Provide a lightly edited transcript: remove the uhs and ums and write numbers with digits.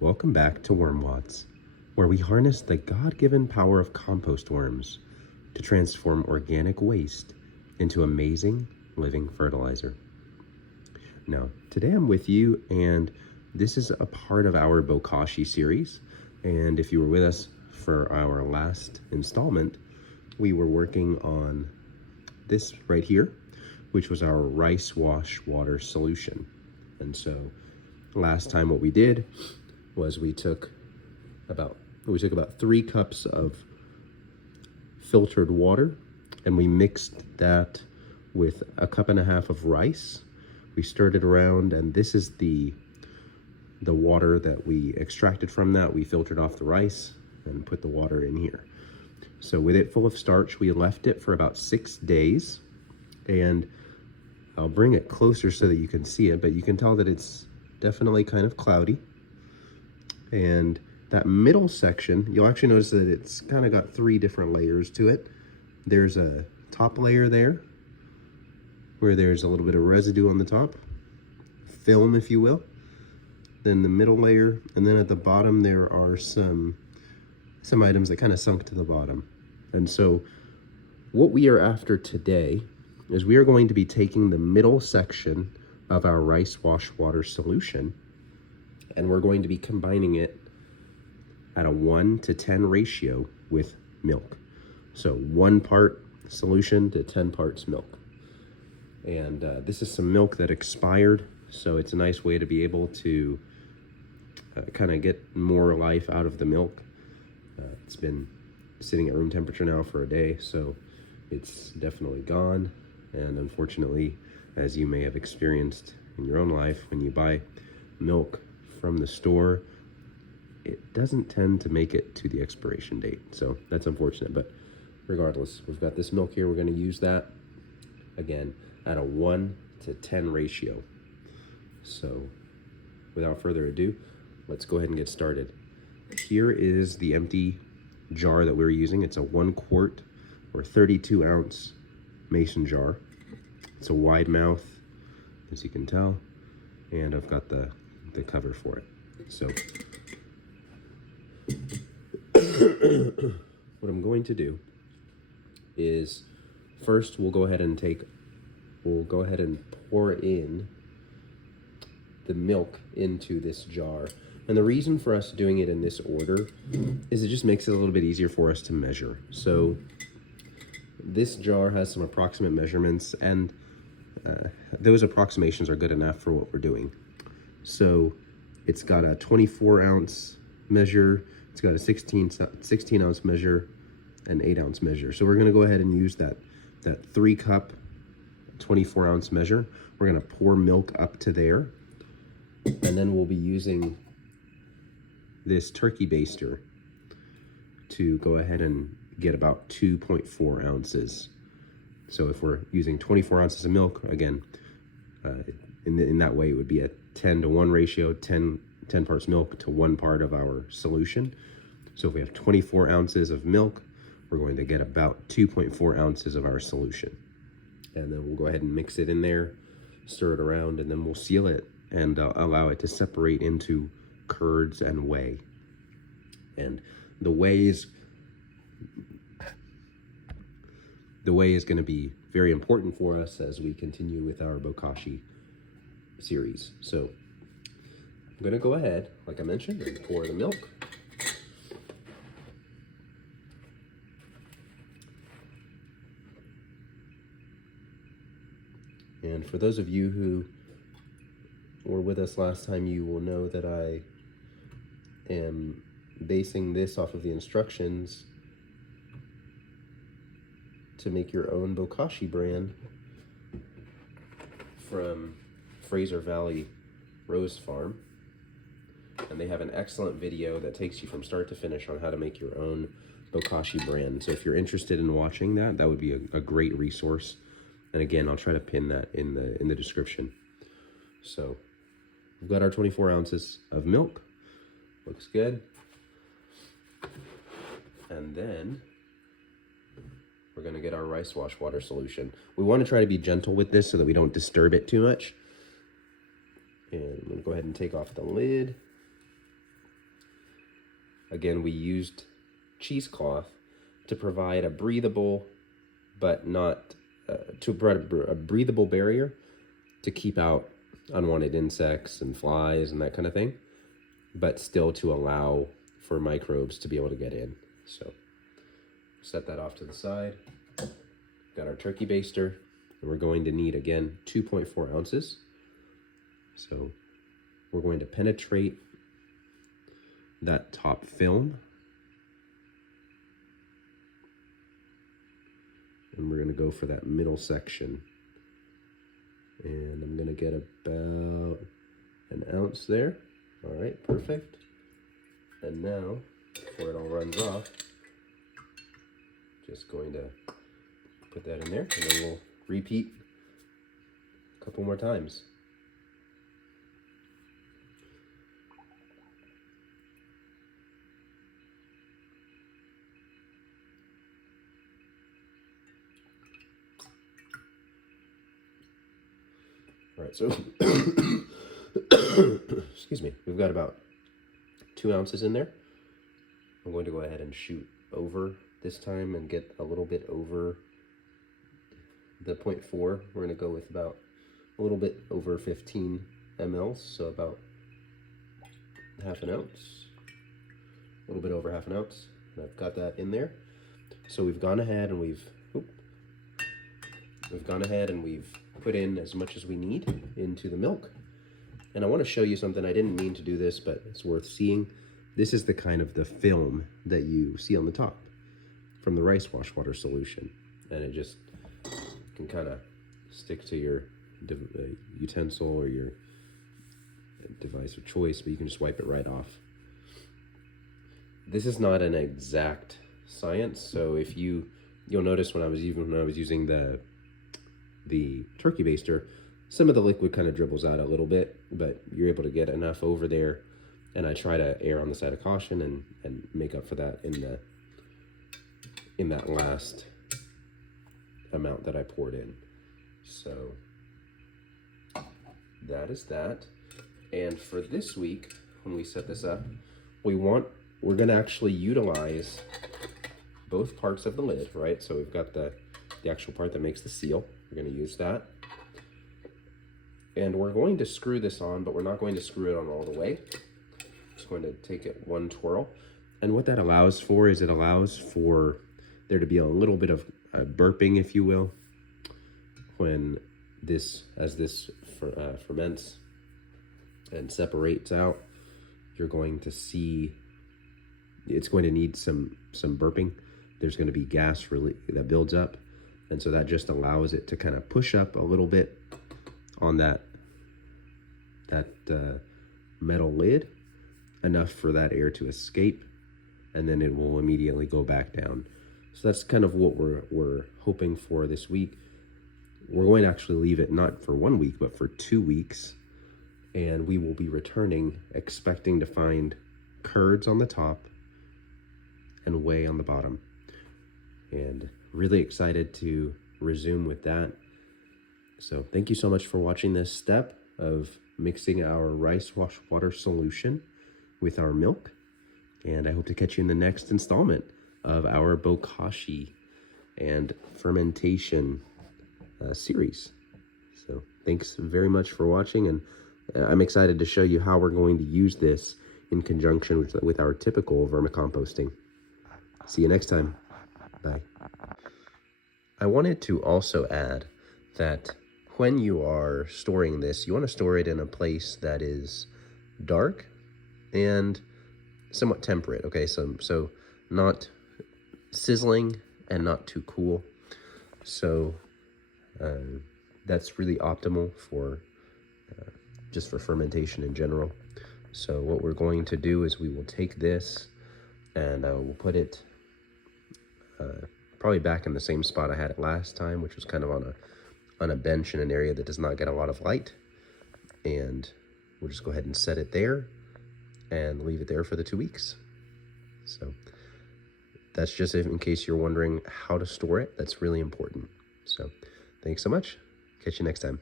Welcome back to Worm Watts, where we harness the God-given power of compost worms to transform organic waste into amazing living fertilizer. Now, today I'm with you, and this is a part of our Bokashi series. And if you were with us for our last installment, we were working on this right here, which was our rice wash water solution. And so last time what we did was we took about 3 cups of filtered water, and we mixed that with a cup and a half of rice. We stirred it around, and this is the water that we extracted from that. We filtered off the rice and put the water in here. So with it full of starch, we left it for about 6 days, and I'll bring it closer so that you can see it, but you can tell that it's definitely kind of cloudy. And that middle section, you'll actually notice that it's kind of got 3 different layers to it. There's a top layer there, where there's a little bit of residue on the top, film if you will. Then the middle layer, and then at the bottom there are some items that kind of sunk to the bottom. And so what we are after today is we are going to be taking the middle section of our rice wash water solution, and we're going to be combining it at a 1:10 ratio with milk. So 1 part solution to 10 parts milk. And this is some milk that expired, so it's a nice way to be able to kind of get more life out of the milk. It's been sitting at room temperature now for a day, so it's definitely gone. And unfortunately, as you may have experienced in your own life, when you buy milk from the store, it doesn't tend to make it to the expiration date. So that's unfortunate, but regardless, we've got this milk here. We're going to use that again at a 1:10 ratio. So without further ado, let's go ahead and get started. Here is the empty jar that we're using. It's a 1 quart or 32 ounce mason jar. It's a wide mouth, as you can tell, and I've got the cover for it. So what I'm going to do is first we'll go ahead and pour in the milk into this jar. And the reason for us doing it in this order is it just makes it a little bit easier for us to measure. So this jar has some approximate measurements, and those approximations are good enough for what we're doing. So it's got a 24 ounce measure, it's got a 16 ounce measure, and 8 ounce measure. So we're going to go ahead and use that 3 cup 24 ounce measure. We're going to pour milk up to there, and then we'll be using this turkey baster to go ahead and get about 2.4 ounces. So if we're using 24 ounces of milk, again, in that way it would be a 10:1 ratio, 10 parts milk to 1 part of our solution. So if we have 24 ounces of milk, we're going to get about 2.4 ounces of our solution. And then we'll go ahead and mix it in there, stir it around, and then we'll seal it and allow it to separate into curds and whey. And the whey is going to be very important for us as we continue with our Bokashi series. So I'm going to go ahead, like I mentioned, and pour the milk. And for those of you who were with us last time, you will know that I am basing this off of the instructions to make your own Bokashi brand from Fraser Valley Rose Farm. And they have an excellent video that takes you from start to finish on how to make your own Bokashi brand. So if you're interested in watching that, that would be a great resource. And again, I'll try to pin that in the description. So we've got our 24 ounces of milk. Looks good. And then we're going to get our rice wash water solution. We want to try to be gentle with this so that we don't disturb it too much. And I'm going to go ahead and take off the lid. again, we used cheesecloth to provide a breathable, but not to provide a breathable barrier to keep out unwanted insects and flies and that kind of thing, but still to allow for microbes to be able to get in. So set that off to the side. Got our turkey baster, and we're going to need, again, 2.4 ounces. So we're going to penetrate that top film, and we're going to go for that middle section. And I'm going to get about an ounce there. All right, perfect. And now, before it all runs off, just going to put that in there, and then we'll repeat a couple more times. All right, so excuse me, we've got about 2 ounces in there. I'm going to go ahead and shoot over this time and get a little bit over the 0.4. We're going to go with about a little bit over 15 mLs, so about half an ounce, a little bit over half an ounce. And I've got that in there. So we've gone ahead and we've put in as much as we need into the milk. And I want to show you something. I didn't mean to do this, but it's worth seeing. This is the kind of the film that you see on the top from the rice wash water solution. And it just can kind of stick to your utensil or your device of choice, but you can just wipe it right off. This is not an exact science, so if you'll notice when I was using the turkey baster, some of the liquid kind of dribbles out a little bit, but you're able to get enough over there, and I try to err on the side of caution and make up for that in that last amount that I poured in. So that is that. And for this week, when we set this up, we're going to actually utilize both parts of the lid, right? So we've got the actual part that makes the seal. We're going to use that. And we're going to screw this on, but we're not going to screw it on all the way. Just going to take it one twirl. And what that allows for is it allows for there to be a little bit of burping, if you will, when as this ferments and separates out. You're going to see it's going to need some burping. There's going to be gas that builds up, and so that just allows it to kind of push up a little bit on that metal lid, enough for that air to escape, and then it will immediately go back down. So that's kind of what we're hoping for this week. We're going to actually leave it not for 1 week, but for 2 weeks, and we will be returning expecting to find curds on the top and whey on the bottom. And really excited to resume with that. So thank you so much for watching this step of mixing our rice wash water solution with our milk. And I hope to catch you in the next installment of our Bokashi and fermentation series. So thanks very much for watching, and I'm excited to show you how we're going to use this in conjunction with our typical vermicomposting. See you next time. Bye. I wanted to also add that when you are storing this, you want to store it in a place that is dark and somewhat temperate. Okay, so not sizzling and not too cool. So that's really optimal for just for fermentation in general. So what we're going to do is we will take this and we'll put it probably back in the same spot I had it last time, which was kind of on a bench in an area that does not get a lot of light. And we'll just go ahead and set it there and leave it there for the 2 weeks. So that's just in case you're wondering how to store it. That's really important. So thanks so much. Catch you next time.